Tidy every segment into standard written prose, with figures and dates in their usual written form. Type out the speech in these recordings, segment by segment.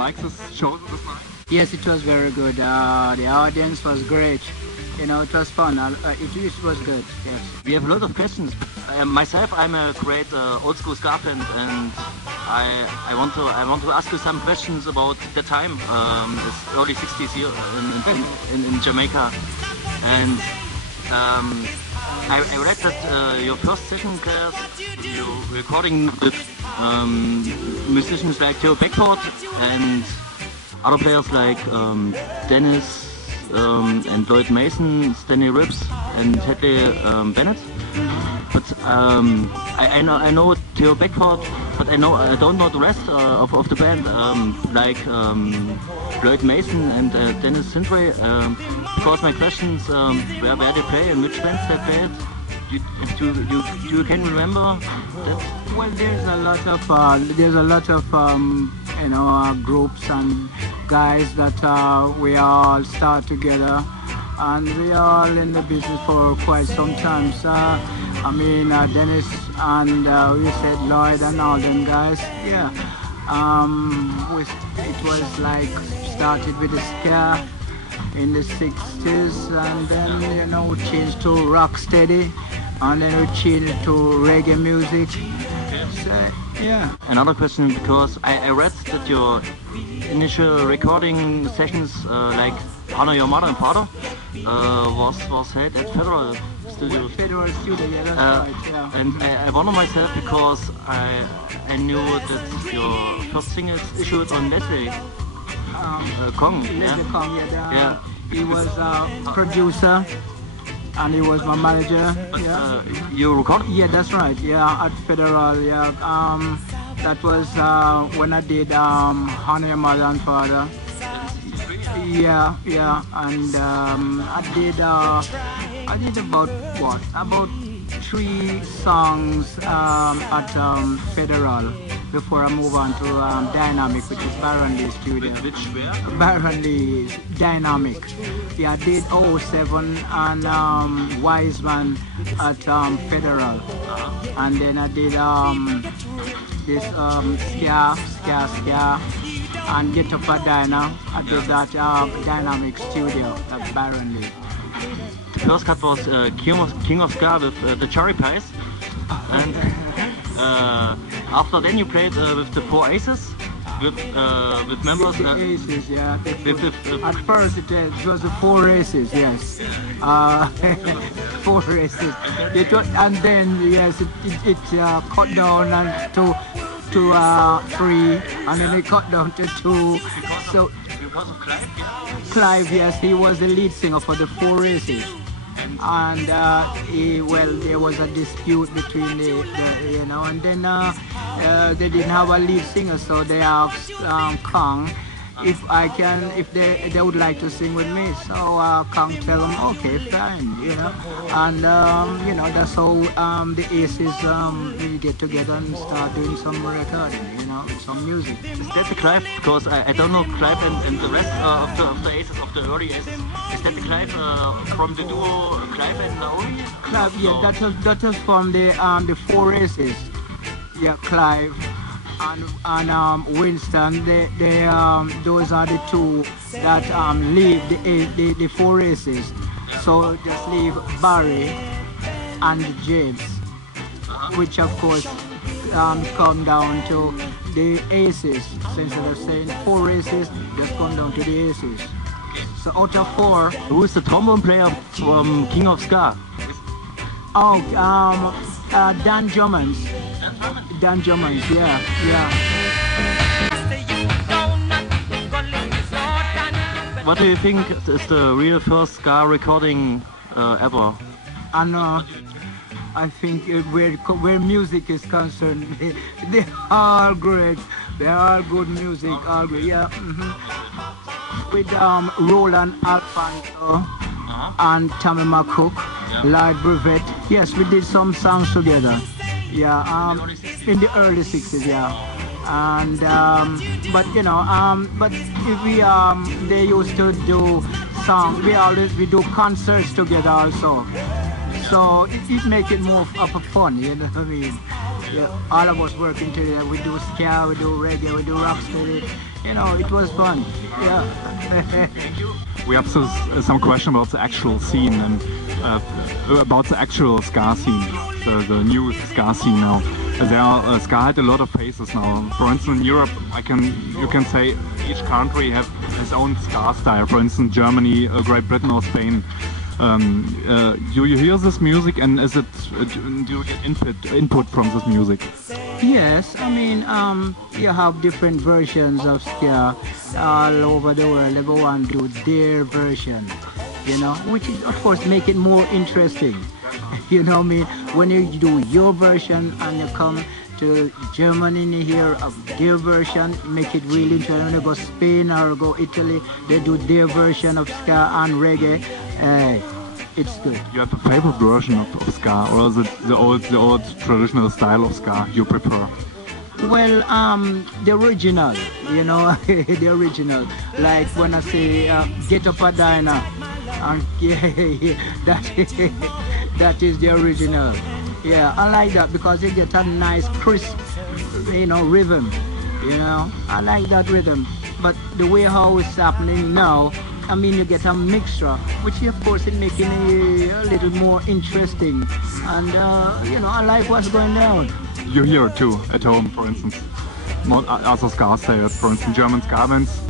Likes this show this night? Yes, it was very good. The audience was great. You know, it was fun. It was good. Yes. We have a lot of questions. Myself, I'm a great old school ska fan, and I want to ask you some questions about the time, this early '60s here in Jamaica, and I read that your first session, Claire, you're recording with musicians like Theo Beckford and other players like Dennis and Lloyd Mason, Stanley Ribbs and Hedley Bennett. But I know Theo Beckford, but I don't know the rest of the band, like Lloyd Mason and Dennis Sintry. Because my questions, where they play and which bands they played. You can remember that? Well, there's a lot of you know, groups and guys that we all start together, and we are all in the business for quite some time. So I mean, Dennis and we said Lloyd and all them guys. Yeah, it was like started with the ska in the '60s, and then, you know, changed to rock steady, and then we changed to reggae music. So, yeah. Another question, because I read that your initial recording sessions, like Honor Your Mother and Father, was held at Federal Studios. Federal Studio, yeah, that's right. Yeah. And I wonder myself, because I knew that your first single is issued on Leslie Kong. Leslie Kong, yeah. He was a producer, and he was my manager. But, you recorded? Yeah, that's right. Yeah, at Federal. Yeah, that was when I did Honor Your Mother and Father. Yeah, and I did about 3 songs at Federal before I move on to Dynamic, which is Baron Lee Studio. Which where? Baron Lee Dynamic. Yeah, I did 07 and Wiseman at Federal, and then I did this Ska and Get Up a Diner. I did that Dynamic Studio at Baron Lee. The first cut was King of Ska with the Cherry Pies, and after then you played with the 4 Aces, with members. The Aces, yeah. At first it was the 4 Aces, yes. 4 Aces. And then yes, it cut down to 3, and then it cut down to 2. So because of Clive? Clive, yes, he was the lead singer for the 4 Aces. And there was a dispute between the you know, and then they didn't have a lead singer, so they asked Kong if they would like to sing with me. So Kong tell them, okay, fine, you know, and you know, that's how the Aces we get together and start doing some recording, you know, some music. Is that the Clive? Because I don't know Clive and the rest of the Aces, of the early Aces. Is that the Clive from the duo Clive and Naomi? Clive, yeah, that was from the 4 Aces. Yeah, Clive and Winston. Those are the 2 that leave the 4 Aces. So just leave Barry and James, which of course come down to the Aces. So instead of saying 4 Aces, just come down to the Aces. So out of 4. Who is the trombone player from King of Ska? Oh, Dan Drummond. Dan Drummond, yeah. What do you think is the real first ska recording ever? And I think where music is concerned, they are great. They are good music, all great, yeah. With Roland Alfonso and Tommy McCook, Lloyd Brevet. Yes, we did some songs together. Yeah, in the early '60s, yeah. And but you know, but they used to do songs. We do concerts together also. So it make it more of a fun, you know what I mean? Yeah, all of us working together. We do ska, we do reggae, we do rocksteady. you know, it was fun. Yeah. We have some question about the actual scene and about the actual ska scene, the new ska scene now. There are ska had a lot of phases now. For instance, in Europe, you can say each country has its own ska style. For instance, Germany, Great Britain, or Spain. Do you hear this music, and do you get input from this music? Yes, I mean, you have different versions of ska all over the world. Everyone do their version, you know, which is, of course, make it more interesting. You know what I mean? When you do your version and you come to Germany and you hear their version, make it really interesting. When you go Spain or go Italy, they do their version of ska and reggae. It's good. You have a favorite version of ska, or is it the old traditional style of ska you prefer? Well, the original, you know, the original. Like when I say get up a diner, and that is the original. Yeah, I like that because you get a nice crisp, you know, rhythm. You know, I like that rhythm. But the way how it's happening now, I mean, you get a mixture, which of course is making it a little more interesting. And, you know, I like what's going down. You hear it too, at home, for instance. Not other ska styles, for instance, German ska bands.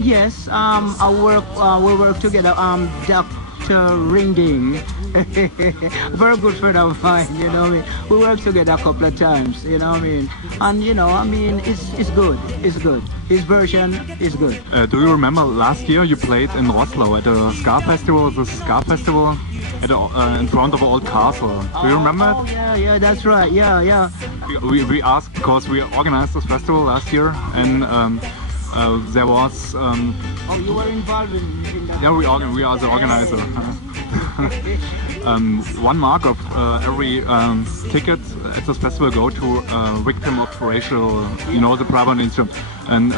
Yes, we work together. Dr. Ringding, very good friend of mine, you know what I mean? We worked together a couple of times, you know what I mean? And, you know, I mean, it's good, it's good. His version is good. Do you remember last year you played in Rosslau at a ska festival, in front of an old castle? Do you remember it? Oh, yeah, that's right, yeah. We asked because we organized this festival last year, and there was... oh, you were involved in that? Yeah, we are the organizer. 1 mark of every ticket at this festival go to a victim of racial, you know, the problem in and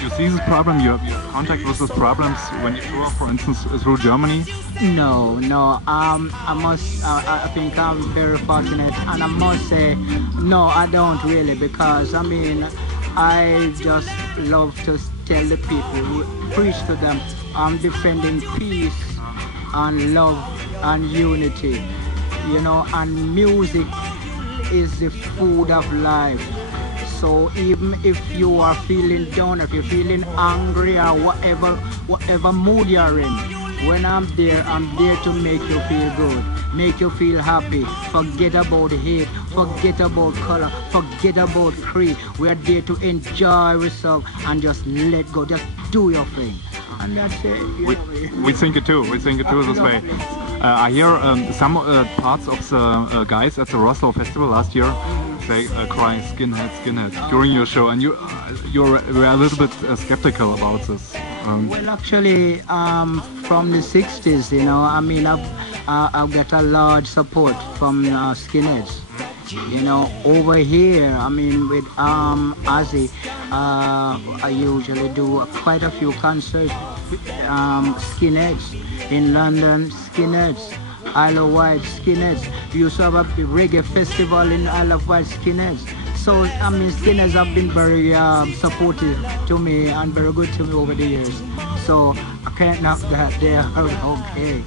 you see this problem, you have contact with these problems when you tour, for instance, through Germany? No, I think I'm very fortunate, and I must say, no, I don't really, because, I mean, I just love to tell the people, preach to them, I'm defending peace and love and unity, you know, and music is the food of life. So even if you are feeling down, if you're feeling angry or whatever mood you're in, when I'm there to make you feel good, make you feel happy. Forget about hate, forget about color, forget about creed. We are there to enjoy ourselves and just let go, just do your thing. And that's it. We think it too. We think it too this way. I hear some parts of the guys at the Rosslau Festival last year say crying skinhead, skinhead during your show, and you were a little bit skeptical about this. Well, actually, from the 60s, you know, I mean, I've got a large support from skinheads. You know, over here, I mean, with Ozzy, I usually do quite a few concerts with skinheads. In London, skinheads. Isle of Wight, skinheads. We used to have a reggae festival in Isle of Wight, skinheads. So, I mean, skinheads have been very supportive to me and very good to me over the years. So, I can't knock that. They are okay.